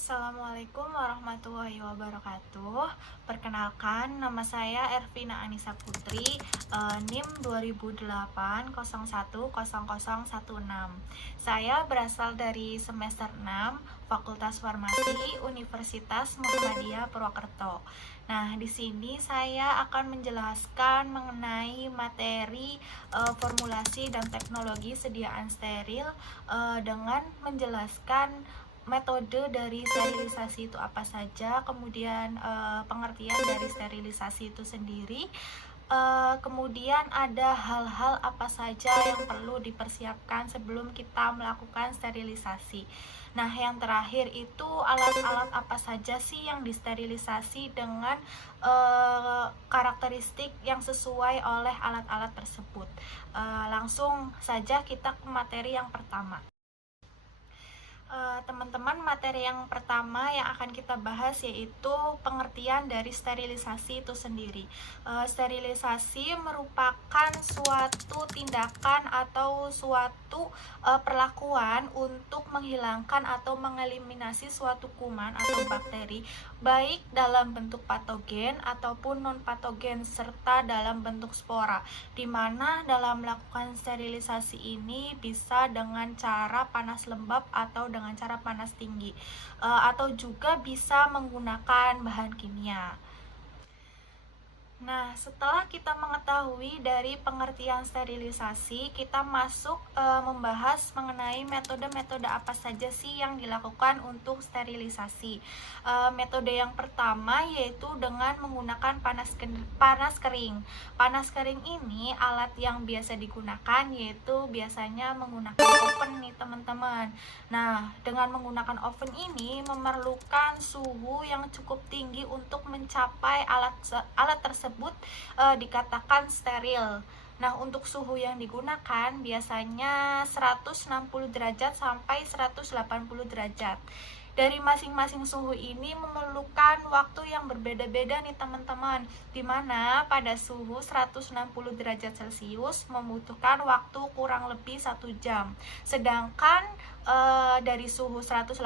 Assalamualaikum warahmatullahi wabarakatuh. Perkenalkan, nama saya Ervina Anissa Putri, NIM 2008010016. Saya berasal dari semester 6, Fakultas Farmasi, Universitas Muhammadiyah Purwokerto. Nah, di sini saya akan menjelaskan mengenai materi formulasi dan teknologi sediaan steril dengan menjelaskan metode dari sterilisasi itu apa saja, kemudian pengertian dari sterilisasi itu sendiri, kemudian ada hal-hal apa saja yang perlu dipersiapkan sebelum kita melakukan sterilisasi. Nah, yang terakhir itu alat-alat apa saja sih yang disterilisasi dengan karakteristik yang sesuai oleh alat-alat tersebut. Langsung saja kita ke materi yang pertama. Teman-teman, materi yang pertama yang akan kita bahas yaitu pengertian dari sterilisasi itu sendiri. Sterilisasi merupakan suatu tindakan atau suatu perlakuan untuk menghilangkan atau mengeliminasi suatu kuman atau bakteri, baik dalam bentuk patogen ataupun non-patogen serta dalam bentuk spora, di mana dalam melakukan sterilisasi ini bisa dengan cara panas lembab atau dengan cara panas tinggi, atau juga bisa menggunakan bahan kimia. Nah, setelah kita mengetahui dari pengertian sterilisasi, kita masuk membahas mengenai metode-metode apa saja sih yang dilakukan untuk sterilisasi. Metode yang pertama yaitu dengan menggunakan panas kering. Panas kering ini alat yang biasa digunakan yaitu biasanya menggunakan oven nih teman-teman. Nah, dengan menggunakan oven ini memerlukan suhu yang cukup tinggi untuk mencapai alat tersebut dikatakan steril. Nah, untuk suhu yang digunakan biasanya 160 derajat sampai 180 derajat. Dari masing-masing suhu ini memerlukan waktu yang berbeda-beda nih teman-teman, dimana pada suhu 160 derajat Celcius membutuhkan waktu kurang lebih 1 jam, sedangkan dari suhu 180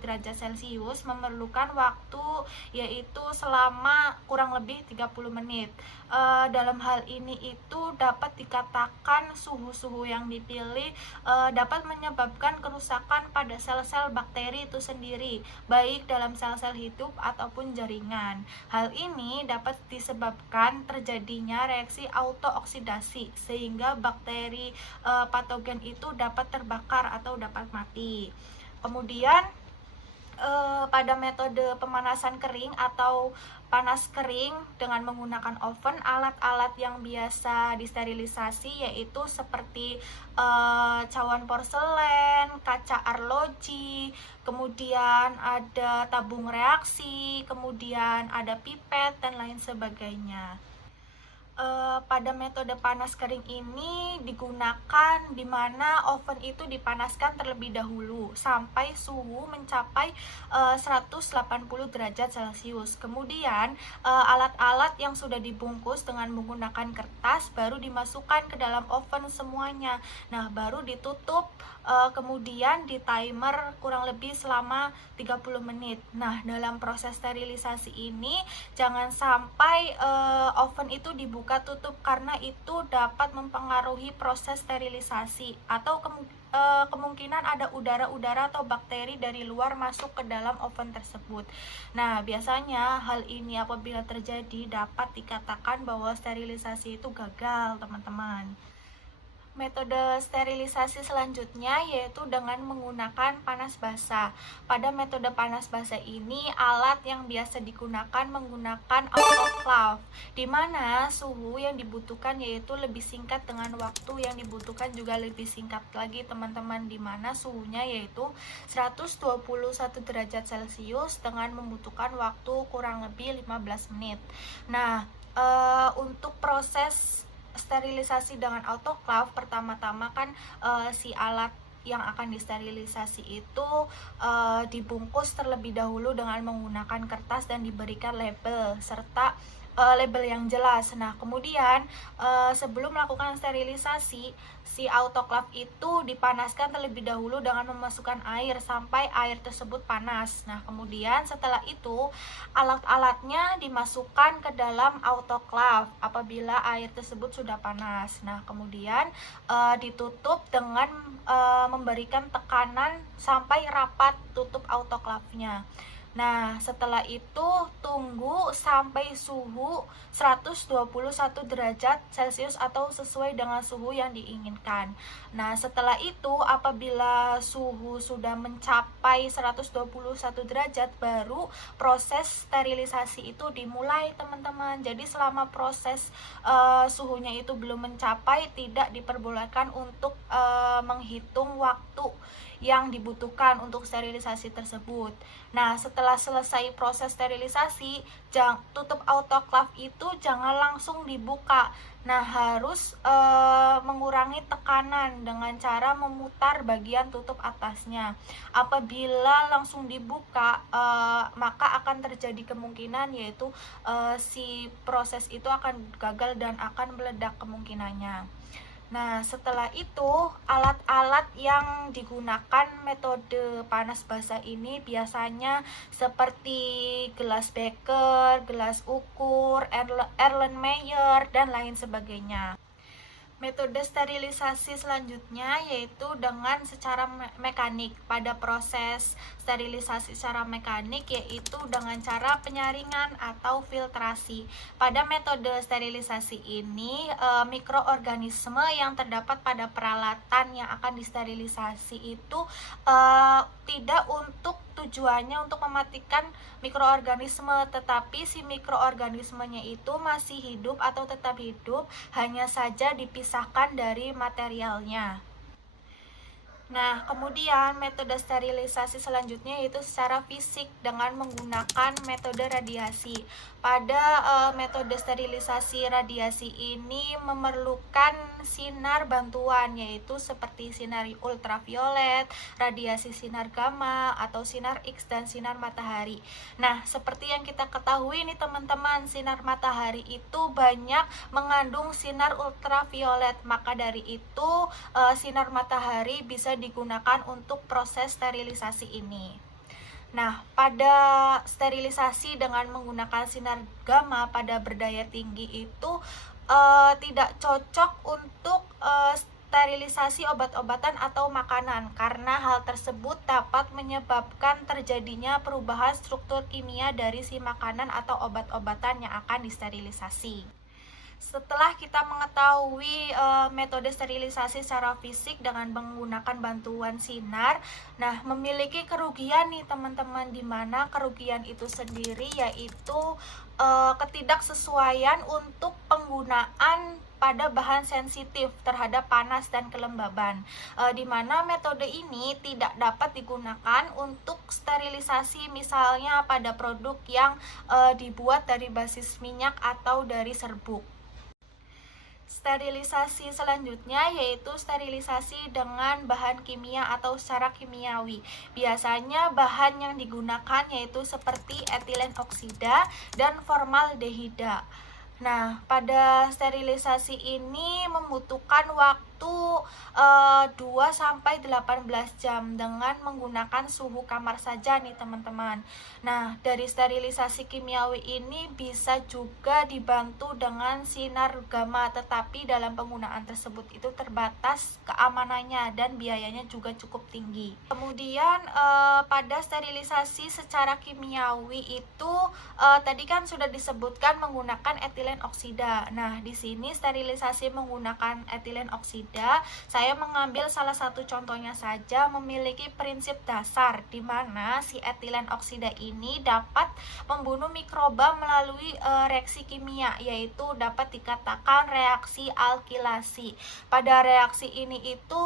derajat Celcius memerlukan waktu yaitu selama kurang lebih 30 menit. Dalam hal ini itu dapat dikatakan suhu-suhu yang dipilih dapat menyebabkan kerusakan pada sel-sel bakteri itu sendiri, baik dalam sel-sel hidup ataupun jaringan. Hal ini dapat disebabkan terjadinya reaksi autooksidasi sehingga bakteri patogen itu dapat terbakar atau dapat mati. Kemudian pada metode pemanasan kering atau panas kering dengan menggunakan oven, alat-alat yang biasa disterilisasi yaitu seperti cawan porselen, kaca arloji, kemudian ada tabung reaksi, kemudian ada pipet dan lain sebagainya. Pada metode panas kering ini digunakan di mana oven itu dipanaskan terlebih dahulu sampai suhu mencapai 180 derajat Celcius. Kemudian alat-alat yang sudah dibungkus dengan menggunakan kertas baru dimasukkan ke dalam oven semuanya. Nah, baru ditutup, kemudian di timer kurang lebih selama 30 menit. Nah, dalam proses sterilisasi ini jangan sampai oven itu dibuka tutup karena itu dapat mempengaruhi proses sterilisasi atau kemungkinan ada udara-udara atau bakteri dari luar masuk ke dalam oven tersebut. Nah, biasanya hal ini apabila terjadi dapat dikatakan bahwa sterilisasi itu gagal, teman-teman. Metode sterilisasi selanjutnya yaitu dengan menggunakan panas basah. Pada metode panas basah ini alat yang biasa digunakan menggunakan autoclave, di mana suhu yang dibutuhkan yaitu lebih singkat dengan waktu yang dibutuhkan juga lebih singkat lagi teman-teman, di mana suhunya yaitu 121 derajat Celcius dengan membutuhkan waktu kurang lebih 15 menit. Nah, untuk proses sterilisasi dengan autoclave pertama-tama kan si alat yang akan disterilisasi itu dibungkus terlebih dahulu dengan menggunakan kertas dan diberikan label serta label yang jelas. Nah, kemudian sebelum melakukan sterilisasi, si autoclave itu dipanaskan terlebih dahulu dengan memasukkan air sampai air tersebut panas. Nah, kemudian setelah itu alat-alatnya dimasukkan ke dalam autoclave apabila air tersebut sudah panas. Nah, kemudian ditutup dengan memberikan tekanan sampai rapat tutup autoclave-nya. Nah, setelah itu tunggu sampai suhu 121 derajat Celcius atau sesuai dengan suhu yang diinginkan. Nah, setelah itu apabila suhu sudah mencapai 121 derajat baru proses sterilisasi itu dimulai, teman-teman. Jadi selama proses suhunya itu belum mencapai, tidak diperbolehkan untuk menghitung waktu yang dibutuhkan untuk sterilisasi tersebut. Nah, setelah selesai proses sterilisasi, tutup autoclave itu jangan langsung dibuka. Nah, harus mengurangi tekanan dengan cara memutar bagian tutup atasnya. Apabila langsung dibuka, maka akan terjadi kemungkinan yaitu si proses itu akan gagal dan akan meledak kemungkinannya. Nah, setelah itu alat-alat yang digunakan metode panas basah ini biasanya seperti gelas beker, gelas ukur, Erlenmeyer, dan lain sebagainya. Metode sterilisasi selanjutnya yaitu dengan secara mekanik. Pada proses sterilisasi secara mekanik yaitu dengan cara penyaringan atau filtrasi. Pada metode sterilisasi ini mikroorganisme yang terdapat pada peralatan yang akan disterilisasi itu tidak untuk tujuannya untuk mematikan mikroorganisme, tetapi si mikroorganismenya itu masih hidup atau tetap hidup, hanya saja dipisahkan dari materialnya. Nah, kemudian metode sterilisasi selanjutnya yaitu secara fisik dengan menggunakan metode radiasi. Pada metode sterilisasi radiasi ini memerlukan sinar bantuan, yaitu seperti sinar ultraviolet, radiasi sinar gamma, atau sinar X dan sinar matahari. Nah, seperti yang kita ketahui nih teman-teman, sinar matahari itu banyak mengandung sinar ultraviolet, maka dari itu sinar matahari bisa digunakan untuk proses sterilisasi ini. Nah, pada sterilisasi dengan menggunakan sinar gamma pada berdaya tinggi itu tidak cocok untuk sterilisasi obat-obatan atau makanan, karena hal tersebut dapat menyebabkan terjadinya perubahan struktur kimia dari si makanan atau obat-obatan yang akan disterilisasi. Setelah kita mengetahui metode sterilisasi secara fisik dengan menggunakan bantuan sinar, nah memiliki kerugian nih teman-teman, di mana kerugian itu sendiri yaitu ketidaksesuaian untuk penggunaan pada bahan sensitif terhadap panas dan kelembaban, di mana metode ini tidak dapat digunakan untuk sterilisasi misalnya pada produk yang dibuat dari basis minyak atau dari serbuk. Sterilisasi selanjutnya yaitu sterilisasi dengan bahan kimia atau secara kimiawi. Biasanya bahan yang digunakan yaitu seperti etilen oksida dan formaldehida. Nah, pada sterilisasi ini membutuhkan waktu 2-18 jam dengan menggunakan suhu kamar saja nih teman-teman. Nah, dari sterilisasi kimiawi ini bisa juga dibantu dengan sinar gamma, tetapi dalam penggunaan tersebut itu terbatas keamanannya dan biayanya juga cukup tinggi. Kemudian pada sterilisasi secara kimiawi itu tadi kan sudah disebutkan menggunakan etilen oksida. Nah, di sini sterilisasi menggunakan etilen oksida, saya mengambil salah satu contohnya saja, memiliki prinsip dasar di mana si etilen oksida ini dapat membunuh mikroba melalui reaksi kimia, yaitu dapat dikatakan reaksi alkilasi. Pada reaksi ini itu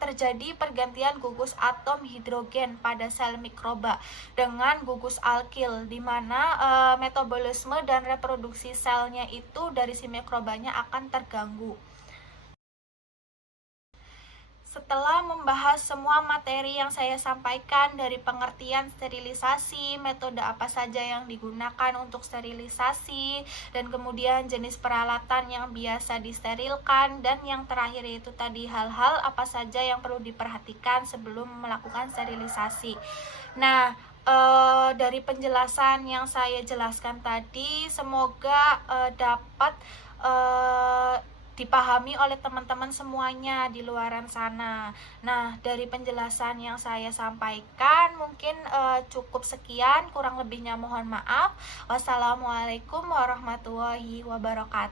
terjadi pergantian gugus atom hidrogen pada sel mikroba dengan gugus alkil, di mana metabolisme dan reproduksi selnya itu dari si mikrobanya akan terganggu. Setelah membahas semua materi yang saya sampaikan dari pengertian sterilisasi, metode apa saja yang digunakan untuk sterilisasi, dan kemudian jenis peralatan yang biasa disterilkan, dan yang terakhir itu tadi hal-hal apa saja yang perlu diperhatikan sebelum melakukan sterilisasi. Nah, dari penjelasan yang saya jelaskan tadi, semoga dapat dipahami oleh teman-teman semuanya di luaran sana. Nah, dari penjelasan yang saya sampaikan mungkin cukup sekian, kurang lebihnya mohon maaf. Wassalamualaikum warahmatullahi wabarakatuh.